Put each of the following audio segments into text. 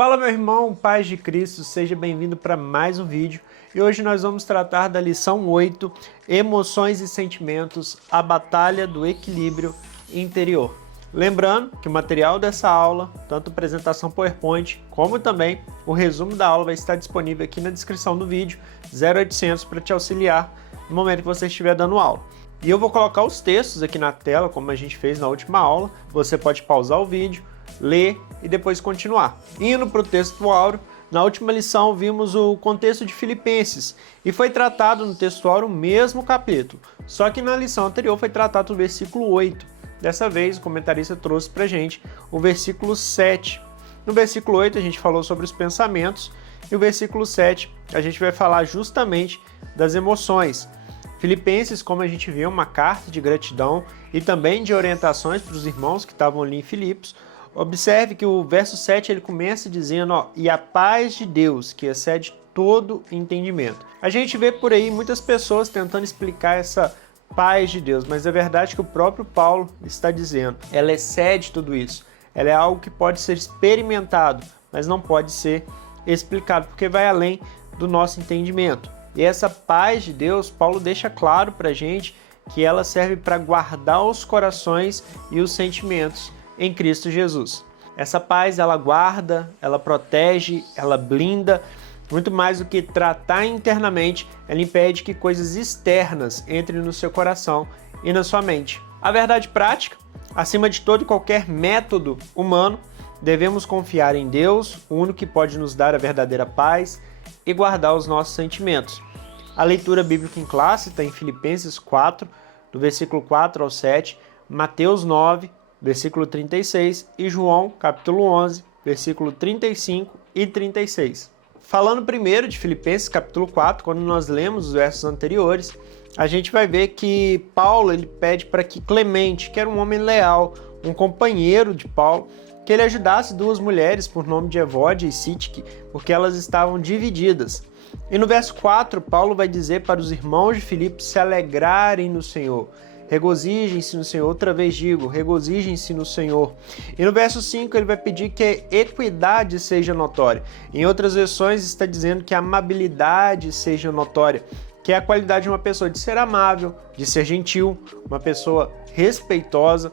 Fala meu irmão, paz de Cristo, seja bem-vindo para mais um vídeo e hoje nós vamos tratar da lição 8, Emoções e Sentimentos, a Batalha do Equilíbrio Interior. Lembrando que o material dessa aula, tanto a apresentação PowerPoint como também o resumo da aula vai estar disponível aqui na descrição do vídeo, 0800 para te auxiliar no momento que você estiver dando aula. E eu vou colocar os textos aqui na tela, como a gente fez na última aula, você pode pausar o vídeo, ler e depois continuar. Indo para o texto áureo, na última lição vimos o contexto de Filipenses e foi tratado no texto áureo o mesmo capítulo, só que na lição anterior foi tratado o versículo 8. Dessa vez o comentarista trouxe para a gente o versículo 7. No versículo 8 a gente falou sobre os pensamentos e o versículo 7 a gente vai falar justamente das emoções. Filipenses, como a gente viu, é uma carta de gratidão e também de orientações para os irmãos que estavam ali em Filipos. Observe que o verso 7 ele começa dizendo, e a paz de Deus, que excede todo entendimento. A gente vê por aí muitas pessoas tentando explicar essa paz de Deus, mas é verdade que o próprio Paulo está dizendo, ela excede tudo isso. Ela é algo que pode ser experimentado, mas não pode ser explicado, porque vai além do nosso entendimento. E essa paz de Deus, Paulo deixa claro para a gente que ela serve para guardar os corações e os sentimentos em Cristo Jesus. Essa paz, ela guarda, ela protege, ela blinda, muito mais do que tratar internamente, ela impede que coisas externas entrem no seu coração e na sua mente. A verdade prática, acima de todo e qualquer método humano, devemos confiar em Deus, o único que pode nos dar a verdadeira paz e guardar os nossos sentimentos. A leitura bíblica em classe está em Filipenses 4, do versículo 4 ao 7, Mateus 9, versículo 36 e João, capítulo 11, versículo 35 e 36. Falando primeiro de Filipenses, capítulo 4, quando nós lemos os versos anteriores, a gente vai ver que Paulo ele pede para que Clemente, que era um homem leal, um companheiro de Paulo, que ele ajudasse duas mulheres por nome de Evódia e Sítique, porque elas estavam divididas. E no verso 4, Paulo vai dizer para os irmãos de Filipos se alegrarem no Senhor. Regozijem-se no Senhor, outra vez digo, regozijem-se no Senhor. E no verso 5 ele vai pedir que a equidade seja notória. Em outras versões está dizendo que a amabilidade seja notória, que é a qualidade de uma pessoa de ser amável, de ser gentil, uma pessoa respeitosa.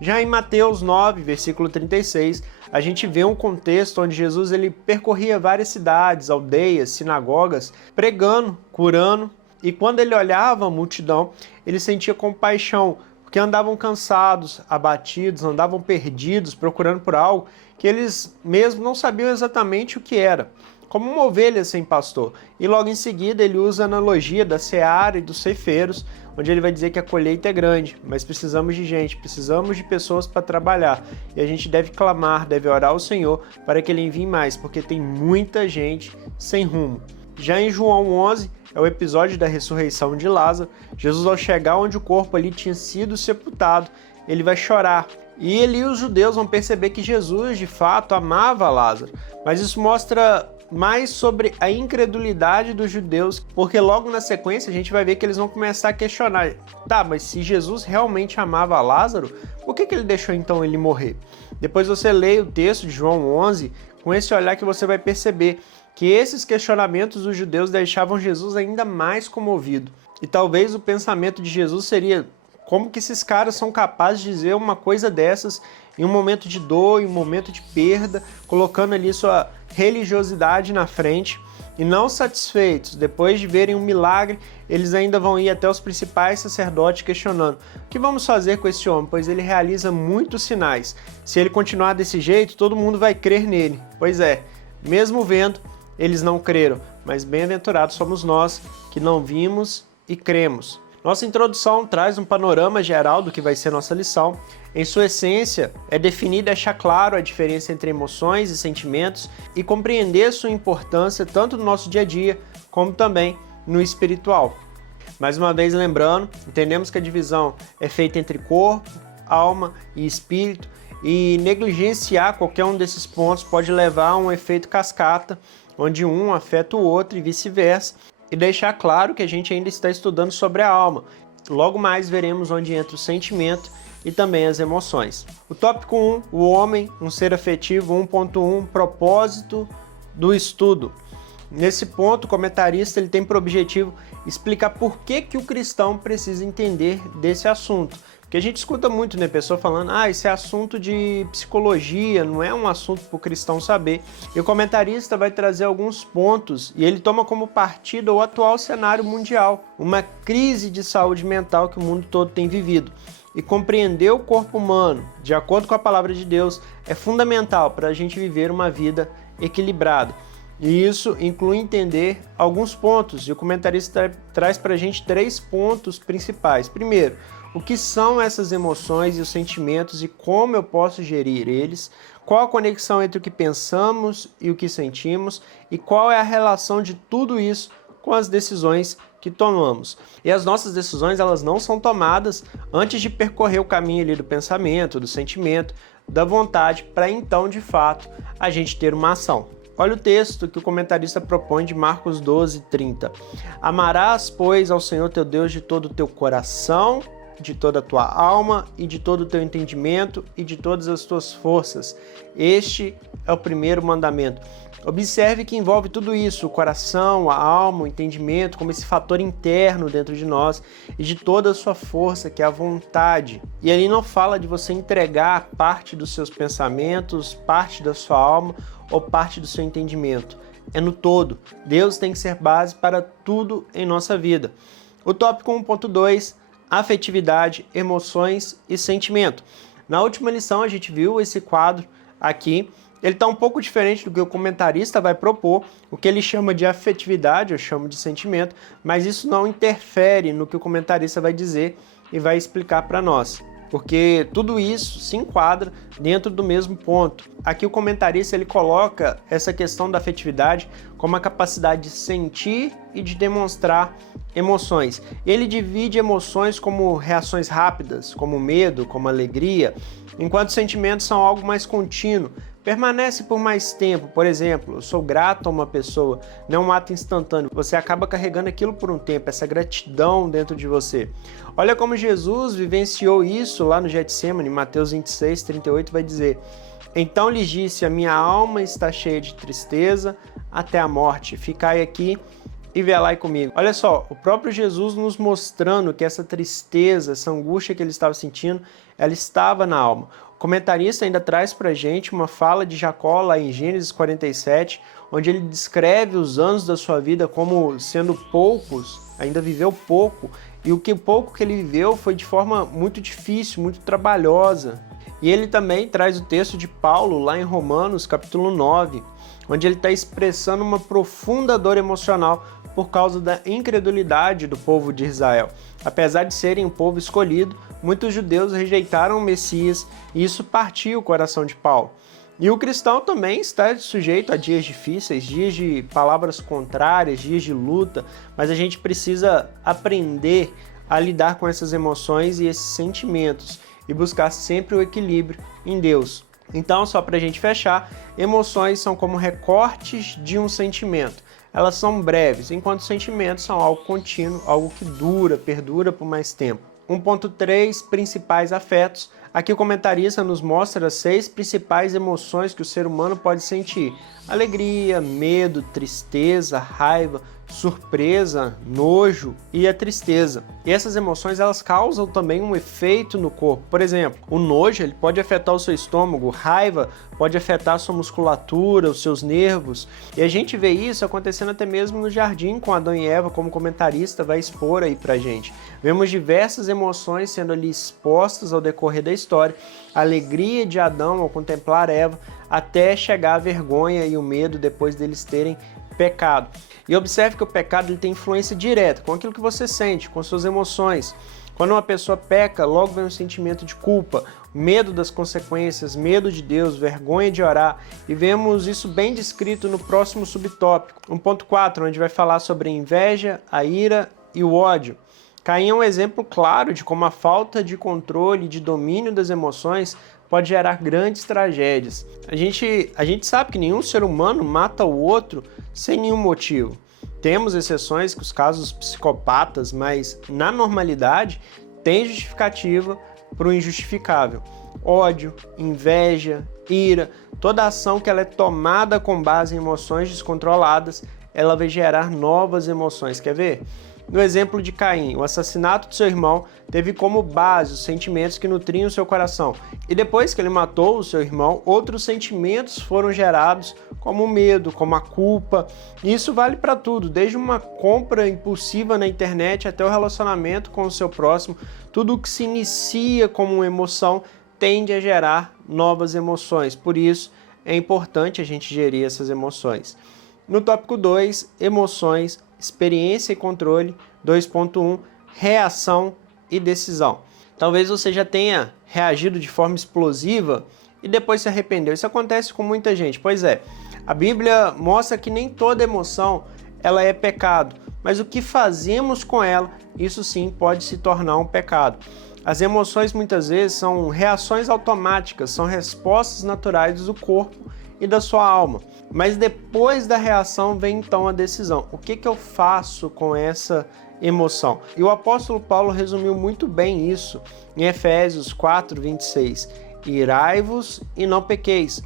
Já em Mateus 9, versículo 36, a gente vê um contexto onde Jesus ele percorria várias cidades, aldeias, sinagogas, pregando, curando, e quando ele olhava a multidão, ele sentia compaixão, porque andavam cansados, abatidos, andavam perdidos, procurando por algo que eles mesmos não sabiam exatamente o que era, como uma ovelha sem pastor. E logo em seguida ele usa a analogia da seara e dos ceifeiros, onde ele vai dizer que a colheita é grande, mas precisamos de gente, precisamos de pessoas para trabalhar. E a gente deve clamar, deve orar ao Senhor para que Ele envie mais, porque tem muita gente sem rumo. Já em João 11, é o episódio da ressurreição de Lázaro. Jesus, ao chegar onde o corpo ali tinha sido sepultado, ele vai chorar. E ele e os judeus vão perceber que Jesus, de fato, amava Lázaro. Mas isso mostra mais sobre a incredulidade dos judeus, porque logo na sequência a gente vai ver que eles vão começar a questionar. Tá, mas se Jesus realmente amava Lázaro, por que ele deixou então ele morrer? Depois você lê o texto de João 11, com esse olhar que você vai perceber que esses questionamentos dos judeus deixavam Jesus ainda mais comovido. E talvez o pensamento de Jesus seria: como que esses caras são capazes de dizer uma coisa dessas em um momento de dor, em um momento de perda, colocando ali sua religiosidade na frente? E não satisfeitos, depois de verem um milagre, eles ainda vão ir até os principais sacerdotes questionando: o que vamos fazer com esse homem? Pois ele realiza muitos sinais. Se ele continuar desse jeito, todo mundo vai crer nele. Pois é, mesmo vendo, eles não creram, mas bem-aventurados somos nós que não vimos e cremos. Nossa introdução traz um panorama geral do que vai ser nossa lição. Em sua essência, é definir e deixar claro a diferença entre emoções e sentimentos e compreender sua importância tanto no nosso dia a dia, como também no espiritual. Mais uma vez lembrando, entendemos que a divisão é feita entre corpo, alma e espírito, e negligenciar qualquer um desses pontos pode levar a um efeito cascata, onde um afeta o outro e vice-versa, e deixar claro que a gente ainda está estudando sobre a alma. Logo mais veremos onde entra o sentimento e também as emoções. O tópico 1, o homem, um ser afetivo, 1.1, propósito do estudo. Nesse ponto, o comentarista ele tem por objetivo explicar por que o cristão precisa entender desse assunto. Porque a gente escuta muito, né, pessoa falando, esse é assunto de psicologia, não é um assunto para o cristão saber. E o comentarista vai trazer alguns pontos e ele toma como partida o atual cenário mundial, uma crise de saúde mental que o mundo todo tem vivido. E compreender o corpo humano, de acordo com a palavra de Deus, é fundamental para a gente viver uma vida equilibrada. E isso inclui entender alguns pontos, e o comentarista traz para a gente 3 pontos principais. Primeiro, o que são essas emoções e os sentimentos e como eu posso gerir eles, qual a conexão entre o que pensamos e o que sentimos, e qual é a relação de tudo isso com as decisões que tomamos. E as nossas decisões, elas não são tomadas antes de percorrer o caminho ali do pensamento, do sentimento, da vontade, para então, de fato, a gente ter uma ação. Olha o texto que o comentarista propõe de Marcos 12:30. Amarás, pois, ao Senhor teu Deus de todo o teu coração, de toda a tua alma e de todo o teu entendimento e de todas as tuas forças. Este é o primeiro mandamento. Observe que envolve tudo isso, o coração, a alma, o entendimento, como esse fator interno dentro de nós e de toda a sua força, que é a vontade. E ali não fala de você entregar parte dos seus pensamentos, parte da sua alma ou parte do seu entendimento. É no todo. Deus tem que ser base para tudo em nossa vida. O tópico 1.2, afetividade, emoções e sentimento. Na última lição a gente viu esse quadro aqui. Ele está um pouco diferente do que o comentarista vai propor, o que ele chama de afetividade, eu chamo de sentimento, mas isso não interfere no que o comentarista vai dizer e vai explicar para nós, porque tudo isso se enquadra dentro do mesmo ponto. Aqui o comentarista ele coloca essa questão da afetividade como a capacidade de sentir e de demonstrar emoções. Ele divide emoções como reações rápidas, como medo, como alegria, enquanto sentimentos são algo mais contínuo, permanece por mais tempo. Por exemplo, eu sou grato a uma pessoa, não é um ato instantâneo, você acaba carregando aquilo por um tempo, essa gratidão dentro de você. Olha como Jesus vivenciou isso lá no Getsemane, Mateus 26:38 vai dizer: então lhes disse, a minha alma está cheia de tristeza até a morte, ficai aqui e velai comigo. Olha só, o próprio Jesus nos mostrando que essa tristeza, essa angústia que ele estava sentindo, ela estava na alma. O comentarista ainda traz para a gente uma fala de Jacó lá em Gênesis 47, onde ele descreve os anos da sua vida como sendo poucos, ainda viveu pouco, e o pouco que ele viveu foi de forma muito difícil, muito trabalhosa. E ele também traz o texto de Paulo lá em Romanos capítulo 9, onde ele está expressando uma profunda dor emocional por causa da incredulidade do povo de Israel. Apesar de serem um povo escolhido, muitos judeus rejeitaram o Messias e isso partiu o coração de Paulo. E o cristão também está sujeito a dias difíceis, dias de palavras contrárias, dias de luta, mas a gente precisa aprender a lidar com essas emoções e esses sentimentos e buscar sempre o equilíbrio em Deus. Então, só para a gente fechar, emoções são como recortes de um sentimento. Elas são breves, enquanto sentimentos são algo contínuo, algo que dura, perdura por mais tempo. 1.3, principais afetos. Aqui o comentarista nos mostra as 6 principais emoções que o ser humano pode sentir: alegria, medo, tristeza, raiva, surpresa, nojo e a tristeza. E essas emoções elas causam também um efeito no corpo. Por exemplo, o nojo ele pode afetar o seu estômago, raiva pode afetar a sua musculatura, os seus nervos. E a gente vê isso acontecendo até mesmo no jardim com Adão e Eva, como o comentarista vai expor aí pra gente. Vemos diversas emoções sendo ali expostas ao decorrer da história. A alegria de Adão ao contemplar Eva, até chegar a vergonha e o medo depois deles terem pecado. E observe que o pecado ele tem influência direta com aquilo que você sente, com suas emoções. Quando uma pessoa peca, logo vem um sentimento de culpa, medo das consequências, medo de Deus, vergonha de orar. E vemos isso bem descrito no próximo subtópico, 1.4, onde vai falar sobre a inveja, a ira e o ódio. Caim é um exemplo claro de como a falta de controle e de domínio das emoções pode gerar grandes tragédias. A gente sabe que nenhum ser humano mata o outro sem nenhum motivo. Temos exceções, que os casos psicopatas, mas na normalidade tem justificativa para o injustificável. Ódio, inveja, ira, toda ação que ela é tomada com base em emoções descontroladas, ela vai gerar novas emoções. Quer ver? No exemplo de Caim, o assassinato de seu irmão teve como base os sentimentos que nutriam seu coração. E depois que ele matou o seu irmão, outros sentimentos foram gerados, como o medo, como a culpa. E isso vale para tudo, desde uma compra impulsiva na internet até o relacionamento com o seu próximo. Tudo que se inicia como uma emoção tende a gerar novas emoções. Por isso, é importante a gente gerir essas emoções. No tópico 2, emoções, experiência e controle. 2.1, reação e decisão. Talvez você já tenha reagido de forma explosiva e depois se arrependeu. Isso acontece com muita gente. Pois é, a Bíblia mostra que nem toda emoção ela é pecado, mas o que fazemos com ela, isso sim pode se tornar um pecado. As emoções muitas vezes são reações automáticas, são respostas naturais do corpo e da sua alma. Mas depois da reação vem então a decisão. O que eu faço com essa emoção? E o apóstolo Paulo resumiu muito bem isso em Efésios 4:26. Irai-vos e não pequeis.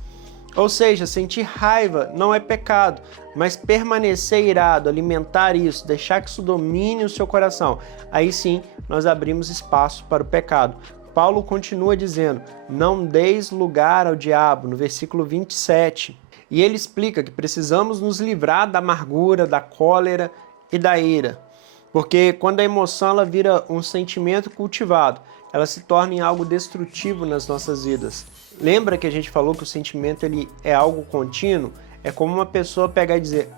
Ou seja, sentir raiva não é pecado, mas permanecer irado, alimentar isso, deixar que isso domine o seu coração, aí sim nós abrimos espaço para o pecado. Paulo continua dizendo, não deis lugar ao diabo, no versículo 27. E ele explica que precisamos nos livrar da amargura, da cólera e da ira. Porque quando a emoção ela vira um sentimento cultivado, ela se torna em algo destrutivo nas nossas vidas. Lembra que a gente falou que o sentimento ele é algo contínuo? É como uma pessoa pegar e dizer,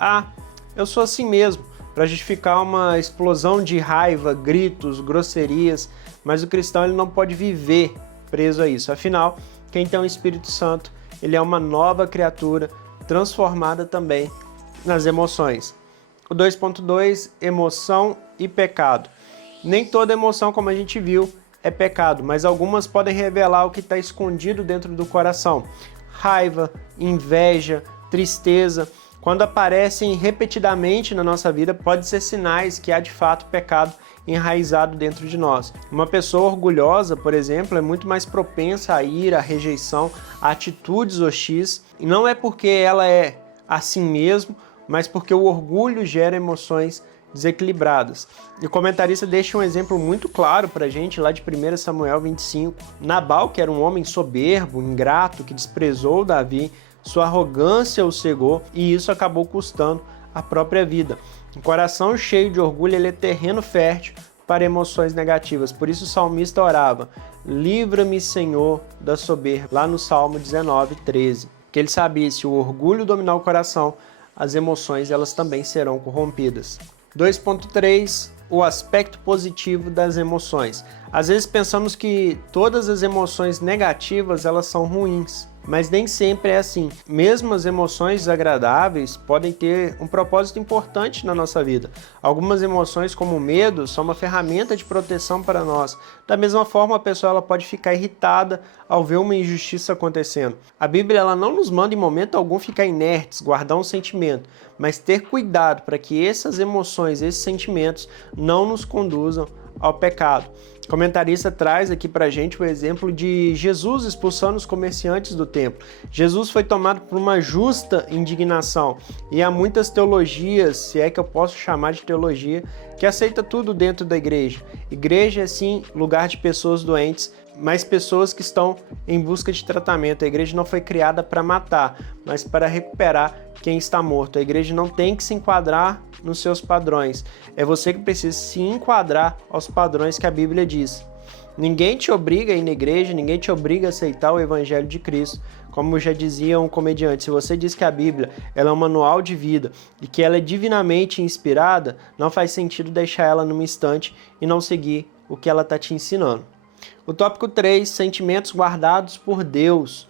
eu sou assim mesmo, para justificar uma explosão de raiva, gritos, grosserias, mas o cristão ele não pode viver preso a isso. Afinal, quem tem o Espírito Santo, ele é uma nova criatura, transformada também nas emoções. O 2.2, emoção e pecado. Nem toda emoção, como a gente viu, é pecado, mas algumas podem revelar o que está escondido dentro do coração. Raiva, inveja, tristeza, quando aparecem repetidamente na nossa vida, pode ser sinais que há de fato pecado enraizado dentro de nós. Uma pessoa orgulhosa, por exemplo, é muito mais propensa à ira, à rejeição, a atitudes hostis. E não é porque ela é assim mesmo, mas porque o orgulho gera emoções desequilibradas. E o comentarista deixa um exemplo muito claro para a gente lá de 1 Samuel 25. Nabal, que era um homem soberbo, ingrato, que desprezou Davi, sua arrogância o cegou e isso acabou custando a própria vida. Um coração cheio de orgulho ele é terreno fértil para emoções negativas. Por isso o salmista orava, livra-me, Senhor, da soberba, lá no Salmo 19:13. Que ele sabia, se o orgulho dominar o coração, as emoções elas também serão corrompidas. 2.3, o aspecto positivo das emoções. Às vezes pensamos que todas as emoções negativas elas são ruins, mas nem sempre é assim. Mesmo as emoções desagradáveis podem ter um propósito importante na nossa vida. Algumas emoções, como o medo, são uma ferramenta de proteção para nós. Da mesma forma, a pessoa ela pode ficar irritada ao ver uma injustiça acontecendo. A Bíblia ela não nos manda em momento algum ficar inertes, guardar um sentimento, mas ter cuidado para que essas emoções, esses sentimentos não nos conduzam ao pecado. O comentarista traz aqui pra gente o exemplo de Jesus expulsando os comerciantes do templo. Jesus foi tomado por uma justa indignação e há muitas teologias, se é que eu posso chamar de teologia, que aceita tudo dentro da igreja. Igreja é sim lugar de pessoas doentes, mas pessoas que estão em busca de tratamento. A igreja não foi criada para matar, mas para recuperar quem está morto. A igreja não tem que se enquadrar nos seus padrões. É você que precisa se enquadrar aos padrões que a Bíblia diz. Ninguém te obriga a ir na igreja, ninguém te obriga a aceitar o Evangelho de Cristo. Como já dizia um comediante, se você diz que a Bíblia ela é um manual de vida e que ela é divinamente inspirada, não faz sentido deixar ela numa estante e não seguir o que ela está te ensinando. O tópico 3, sentimentos guardados por Deus.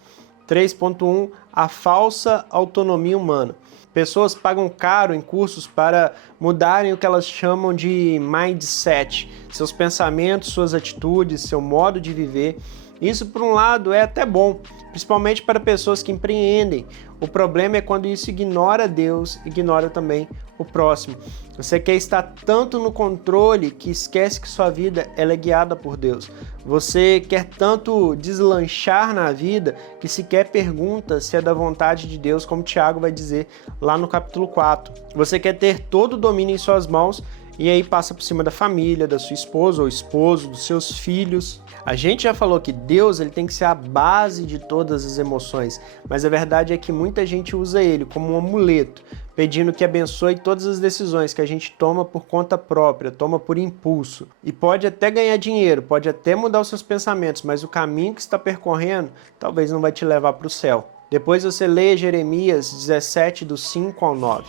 3.1, a falsa autonomia humana. Pessoas pagam caro em cursos para mudarem o que elas chamam de mindset, seus pensamentos, suas atitudes, seu modo de viver. Isso, por um lado, é até bom, principalmente para pessoas que empreendem. O problema é quando isso ignora Deus, ignora também o próximo. Você quer estar tanto no controle que esquece que sua vida ela é guiada por Deus. Você quer tanto deslanchar na vida que sequer pergunta se é da vontade de Deus, como Tiago vai dizer lá no capítulo 4. Você quer ter todo o domínio em suas mãos e aí passa por cima da família, da sua esposa ou esposo, dos seus filhos. A gente já falou que Deus ele tem que ser a base de todas as emoções, mas a verdade é que muita gente usa ele como um amuleto, pedindo que abençoe todas as decisões que a gente toma por conta própria, toma por impulso. E pode até ganhar dinheiro, pode até mudar os seus pensamentos, mas o caminho que está percorrendo talvez não vai te levar para o céu. Depois você lê Jeremias 17, do 5 ao 9.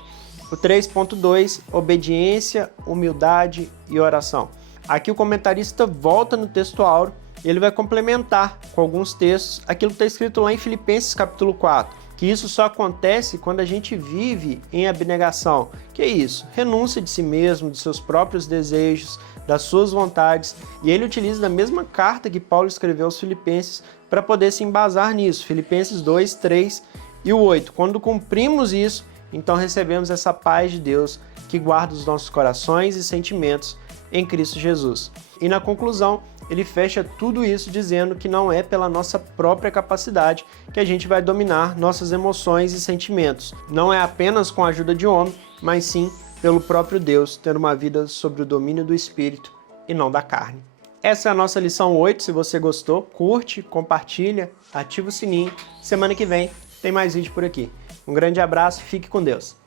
O 3.2, obediência, humildade e oração. Aqui o comentarista volta no texto áureo e ele vai complementar com alguns textos aquilo que está escrito lá em Filipenses capítulo 4, que isso só acontece quando a gente vive em abnegação. Que é isso? Renúncia de si mesmo, de seus próprios desejos, das suas vontades. E ele utiliza da mesma carta que Paulo escreveu aos Filipenses para poder se embasar nisso. Filipenses 2, 3 e o 8. Quando cumprimos isso, então recebemos essa paz de Deus que guarda os nossos corações e sentimentos em Cristo Jesus. E na conclusão, ele fecha tudo isso dizendo que não é pela nossa própria capacidade que a gente vai dominar nossas emoções e sentimentos. Não é apenas com a ajuda de homem, mas sim pelo próprio Deus, tendo uma vida sob o domínio do Espírito e não da carne. Essa é a nossa lição 8. Se você gostou, curte, compartilha, ativa o sininho. Semana que vem tem mais vídeo por aqui. Um grande abraço, fique com Deus.